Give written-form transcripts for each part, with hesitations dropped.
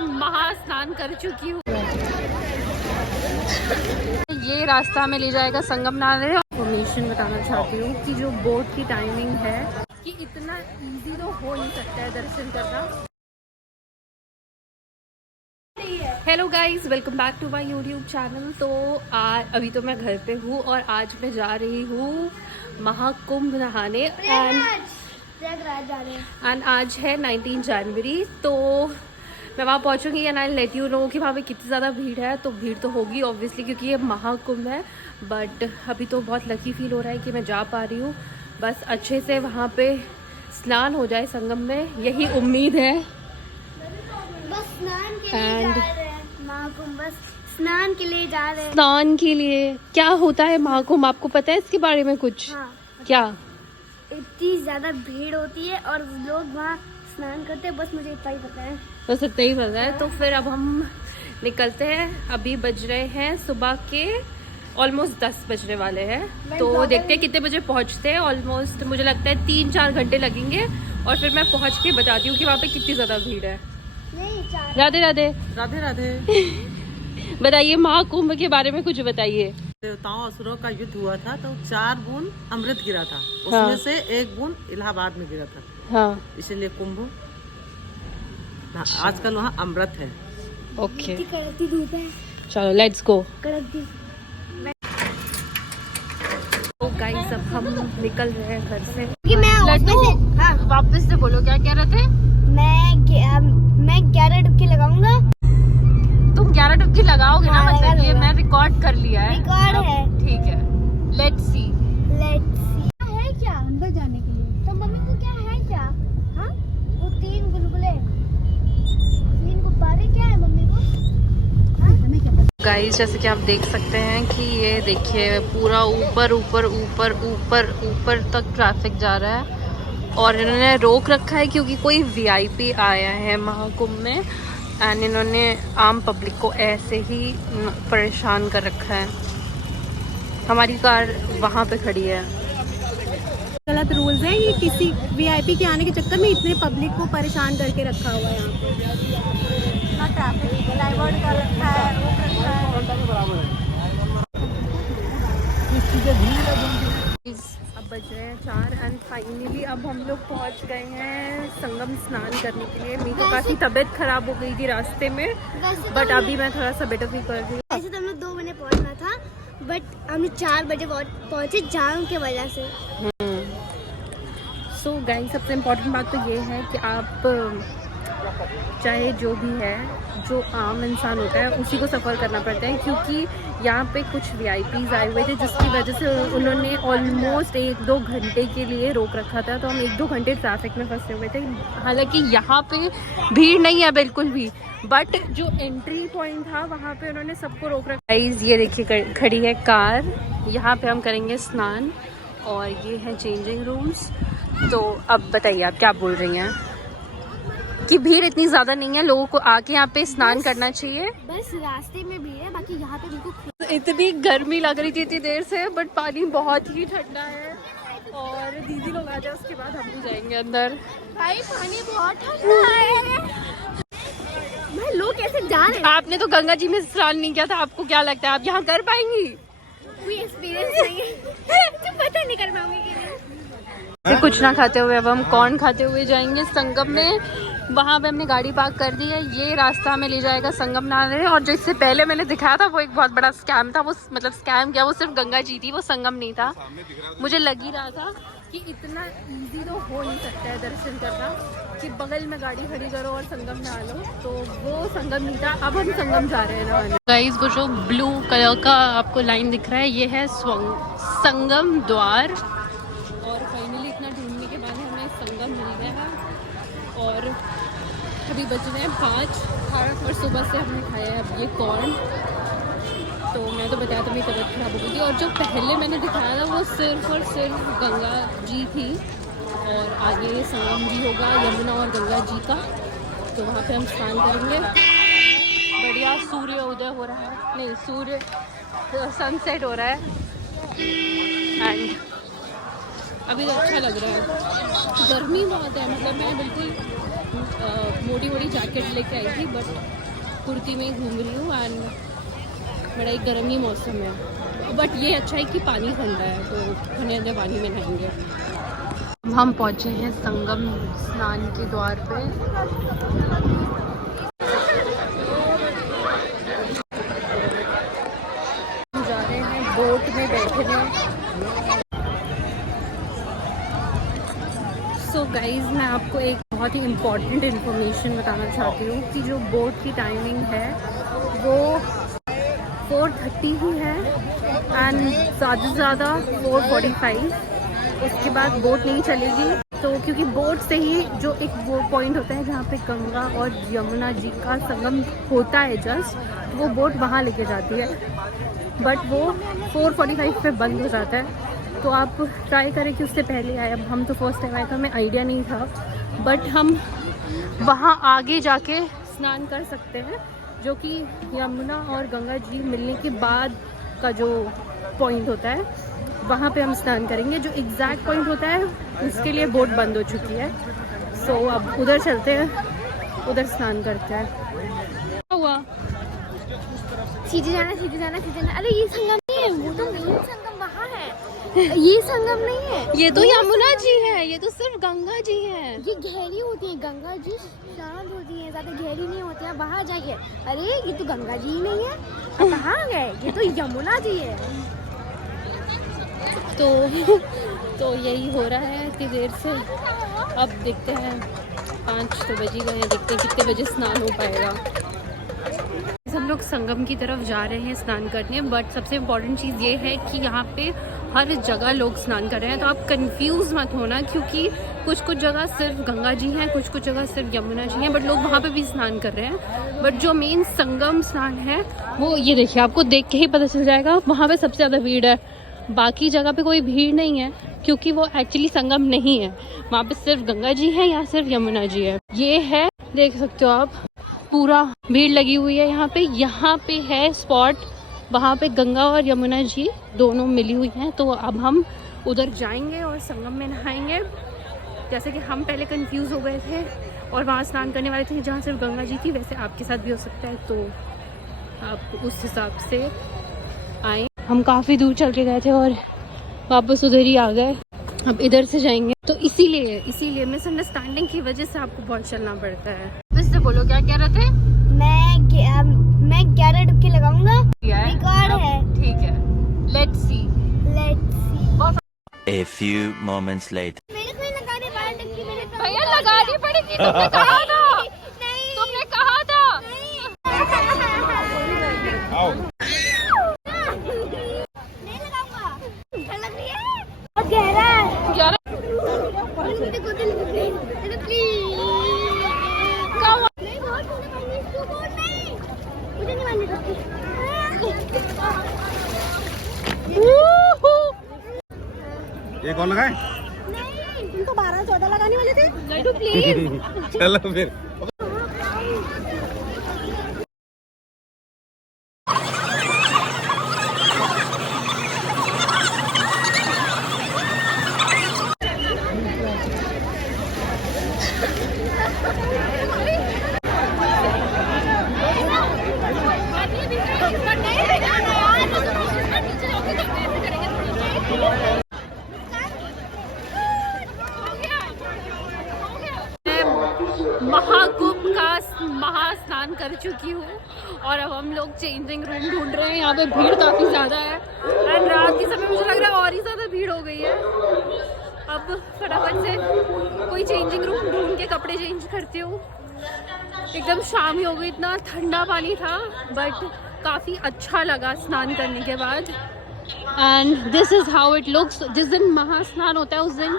महा स्नान कर चुकी हूँ। ये रास्ता हमें ले जाएगा संगम नाले। इन्फॉर्मेशन बताना चाहती हूँ कि जो बोट की टाइमिंग है कि इतना इजी तो हो नहीं सकता है दर्शन करना। Hello guys, welcome back to my YouTube channel. तो अभी तो मैं घर पे हूँ और आज मैं जा रही हूँ महाकुंभ नहाने एंड आज है 19 जनवरी। तो मैं वहाँ पहुँचूँगी and I let you know कि वहाँ पे कितनी ज़्यादा भीड़ है। तो भीड़ तो होगी ऑब्वियसली क्योंकि ये महाकुंभ है, बट अभी तो बहुत लकी फील हो रहा है कि मैं जा पा रही हूँ। बस अच्छे से वहाँ पे स्नान हो जाए संगम में, यही उम्मीद है। बस स्नान के लिए जा रहे हैं महाकुंभ, बस स्नान के लिए जा रहे हैं। स्नान के लिए क्या होता है महाकुंभ, आपको पता है इसके बारे में कुछ? हाँ, क्या? इतनी ज्यादा भीड़ होती है और लोग वहाँ स्नान करते हैं, बस मुझे इतना ही पता है। बस इतना ही पता है। तो फिर अब हम निकलते हैं। अभी बज रहे हैं सुबह के ऑलमोस्ट 10 बजने वाले हैं। तो देखते हैं कितने बजे पहुँचते हैं। ऑलमोस्ट मुझे लगता है 3-4 घंटे लगेंगे और फिर मैं पहुँच के बताती हूँ कि वहाँ पे कितनी ज़्यादा भीड़ है। राधे राधे। राधे राधे। बताइए महाकुंभ के बारे में कुछ बताइए। देवताओं असुरों का युद्ध हुआ था तो 4 बूंद अमृत गिरा था, उसमें हाँ। से 1 बूंद इलाहाबाद में गिरा था। हाँ, इसीलिए कुंभ आजकल वहाँ अमृत है। ओके, कड़कती धूप है, चलो लेट्स गो। कड़कती। तो गाइस अब हम निकल रहे हैं घर से। कि मैं लड्डू, हाँ, वापस से बोलो, क्या कह रहे थे? मैं 11 डुबकी लगाऊंगा। तुम 11 डुबकी लगाओगे ना? हाँ, लगा मतलब ये दूंगा। मैं रिकॉर्ड कर लिया है। रिकॉर्ड अब है। ठीक है, लेट्स सी। है क्या अंदर जाने के लिए? तो मम्मी को क्या है क्या? हाँ, वो 3 गुलगुले, 3 गुब्बारे क्या है मम्मी को? हाँ, हमें क्या पता। गाइस जैसे कि आप देख सकते हैं कि ये देखिए पूरा ऊपर ऊपर ऊपर ऊपर ऊपर तक ट्रैफिक जा रहा है और इन्होंने रोक रखा है क्योंकि कोई वीआईपी आया है महाकुंभ में एंड इन्होंने आम पब्लिक को ऐसे ही परेशान कर रखा है। हमारी कार वहाँ पे खड़ी है। गलत रूल्स है ये, किसी वीआईपी के आने के चक्कर में इतने पब्लिक को परेशान करके रखा हुआ है यहाँ पे। ना ट्रैफिक डाइवर्ट कर रखा है, रोक रखा है। अब बज रहे हैं 4 एंड फाइनली अब हम लोग पहुँच गए हैं संगम स्नान करने के लिए। मेरी तो काफ़ी तबीयत खराब हो गई थी रास्ते में, बट अभी मैं थोड़ा सा बेटर फील कर रही हूँ। वैसे तो हम लोग 2 बजे पहुंचना था, बट हम लोग 4 बजे पहुंचे जाम की वजह से। सो गाइस सबसे इम्पोर्टेंट बात तो ये है कि आप चाहे जो भी है, जो आम इंसान होता है उसी को सफ़र करना पड़ता है क्योंकि यहाँ पे कुछ वीआईपीज़ आए हुए थे जिसकी वजह से उन्होंने ऑलमोस्ट 1-2 घंटे के लिए रोक रखा था। तो हम 1-2 घंटे ट्रैफिक में फंसे हुए थे। हालांकि यहाँ पे भीड़ नहीं है बिल्कुल भी, बट जो एंट्री पॉइंट था वहाँ पे उन्होंने सबको रोक रखा। गाइस ये देखिए खड़ी है कार, यहाँ पे हम करेंगे स्नान और ये है चेंजिंग रूम्स। तो अब बताइए आप क्या बोल रही हैं कि भीड़ इतनी ज़्यादा नहीं है, लोगों को आके यहाँ पे स्नान करना चाहिए? बस रास्ते में भीड़ है, बाकी यहाँ पे बिल्कुल। इतनी गर्मी लग रही थी इतनी देर से, बट पानी बहुत ही ठंडा है और दीदी लोग आ जाए उसके बाद हम भी जाएंगे अंदर। भाई पानी बहुत ठंडा है। भाई लोग कैसे जा रहे हैं? आपने तो गंगा जी में स्नान नहीं किया था, आपको क्या लगता है आप यहाँ कर पाएंगी? कोई एक्सपीरियंस नहीं है। तो पता नहीं कर पाऊंगी कि नहीं। कुछ ना खाते हुए अब हम कॉर्न खाते हुए जाएंगे संगम में। वहाँ पे हमने गाड़ी पार्क कर दी है। ये रास्ता हमें ले जाएगा संगम नाले और जो इससे पहले मैंने दिखाया था वो एक बहुत बड़ा स्कैम था। वो मतलब स्कैम क्या, वो सिर्फ गंगा जी थी, वो संगम नहीं था। मुझे लग ही रहा था कि इतना इजी तो हो नहीं सकता है दर्शन करना कि बगल में गाड़ी खड़ी करो और संगम नहा लो। तो वो संगम नहीं था, अब हम संगम जा रहे हैं नहाने। गाइस वो जो ब्लू कलर का आपको लाइन दिख रहा है ये है संगम द्वार और फाइनली इतना ढूंढने के बाद हमें संगम मिल गया है। और अभी बज रहे हैं 5 और सुबह से हमने खाया है अब ये कॉर्न। तो मैं तो बताया तो मेरी तबीयत खराब हो गई थी और जो पहले मैंने दिखाया था वो सिर्फ और सिर्फ गंगा जी थी और आगे संगम जी होगा, यमुना और गंगा जी का। तो वहाँ पे हम स्नान करेंगे। बढ़िया सूर्य उदय हो रहा है, नहीं सूर्य सनसेट हो रहा है एंड अभी तो अच्छा लग रहा है। गर्मी बहुत है, मतलब मैं बिल्कुल मोटी मोटी जैकेट लेके आई थी, बट कुर्ती में ही घूम रही हूँ एंड बड़ा ही गर्म ही मौसम है। बट ये अच्छा है कि पानी ठंडा है, तो ठंडे ठंडे पानी में नहाएंगे। हम पहुँचे हैं संगम स्नान के द्वार पे। जा रहे हैं बोट में बैठने। सो गाइज़, मैं आपको एक बहुत ही इम्पॉर्टेंट इन्फॉर्मेशन बताना चाहती हूँ कि जो बोट की टाइमिंग है वो 4:30 ही है एंड ज़्यादा से ज़्यादा 4:45। उसके बाद बोट नहीं चलेगी, तो क्योंकि बोट से ही जो एक वो पॉइंट होता है जहाँ पे गंगा और यमुना जी का संगम होता है जस्ट, वो बोट वहाँ लेके जाती है। बट वो 4:45 पे बंद हो जाता है, तो आप ट्राई करें कि उससे पहले आए। अब हम तो फर्स्ट टाइम आए थे, हमें आइडिया नहीं था, बट हम वहाँ आगे जाके स्नान कर सकते हैं, जो कि यमुना और गंगा जी मिलने के बाद का जो पॉइंट होता है, वहाँ पे हम स्नान करेंगे। जो एग्जैक्ट पॉइंट होता है उसके लिए बोट बंद हो चुकी है। सो अब उधर चलते हैं, उधर स्नान करते हैं। क्या हुआ? सीधे जाना, सीधे जाना, सीधे जाना। अरे ये संगम नहीं है, वो तो मेन संगम वहाँ है। ये संगम नहीं है, ये तो यमुना जी है, ये तो सिर्फ गंगा जी है। ये गहरी होती है, गंगा जी शांत होती है, ज्यादा गहरी नहीं होती है। वहाँ जाइए। अरे ये तो गंगा जी ही नहीं है, कहाँ गए? ये तो यमुना जी है। तो यही हो रहा है इतनी देर से। अब देखते हैं, 5 तो बज ही गए हैं, देखते हैं कितने बजे स्नान हो पाएगा। हम लोग संगम की तरफ जा रहे हैं स्नान करने, बट सबसे इम्पॉर्टेंट चीज़ ये है कि यहाँ पे हर जगह लोग स्नान कर रहे हैं, तो आप कंफ्यूज मत होना, क्योंकि कुछ कुछ जगह सिर्फ गंगा जी हैं, कुछ कुछ जगह सिर्फ यमुना जी हैं, बट लोग वहाँ पे भी स्नान कर रहे हैं। बट जो मेन संगम स्नान है वो ये देखिए, आपको देख के ही पता चल जाएगा, वहाँ पे सबसे ज़्यादा भीड़ है। बाकी जगह पे कोई भीड़ नहीं है, क्योंकि वो एक्चुअली संगम नहीं है, वहाँ पे सिर्फ गंगा जी है या सिर्फ यमुना जी है। ये है, देख सकते हो आप, पूरा भीड़ लगी हुई है यहाँ पे है स्पॉट, वहाँ पे गंगा और यमुना जी दोनों मिली हुई हैं। तो अब हम उधर जाएंगे और संगम में नहाएंगे। जैसे कि हम पहले कंफ्यूज हो गए थे और वहाँ स्नान करने वाले थे जहाँ सिर्फ गंगा जी थी, वैसे आपके साथ भी हो सकता है, तो आप उस हिसाब से आए। हम काफ़ी दूर चल के गए थे और वापस उधर ही आ गए, अब इधर से जाएंगे। तो इसीलिए मिसअंडरस्टैंडिंग की वजह से आपको बहुत चलना पड़ता है। इससे बोलो, क्या कह रहे थे? मैं 11 डुबकी लगाऊंगा। रिकॉर्ड है। ठीक है, let's see. A few moments later. मेरे को ही लगाने वाला डुबकी मेरे को। भैया लगानी पड़ेगी, तुमने कहा था। नहीं। तुमने कहा था। नहीं लगाऊंगा। डर लग रही है। बहुत गहरा है। मुझे गोदी लग गई। अरे प्लीज। नहीं, बहुत ठंडा पानी है, इसको बहुत नहीं। मुझे नहीं मारनी डुबकी। ये कौन लगाए? नहीं, तुम तो 12-14 लगाने वाले थे। लड्डू प्लीज। चलो फिर। महाकुंभ का महास्नान कर चुकी हूँ और अब हम लोग चेंजिंग रूम ढूंढ रहे हैं। यहाँ पे भीड़ काफ़ी ज़्यादा है एंड रात के समय मुझे लग रहा है और ही ज़्यादा भीड़ हो गई है। अब फटाफट से कोई चेंजिंग रूम ढूंढ के कपड़े चेंज करती हूँ। एकदम शाम ही हो गई, इतना ठंडा पानी था बट काफ़ी अच्छा लगा स्नान करने के बाद। And this is how it looks. जिस दिन महास्नान होता है उस दिन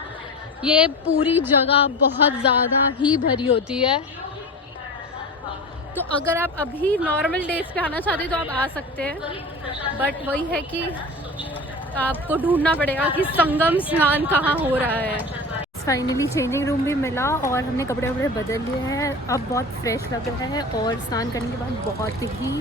ये पूरी जगह बहुत ज़्यादा ही भरी होती है। तो अगर आप अभी नॉर्मल डेज पे आना चाहते हैं तो आप आ सकते हैं, बट वही है कि आपको ढूंढना पड़ेगा कि संगम स्नान कहाँ हो रहा है। फाइनली चेंजिंग रूम भी मिला और हमने कपड़े वपड़े बदल लिए हैं। अब बहुत फ्रेश लग रहा है और स्नान करने के बाद बहुत ही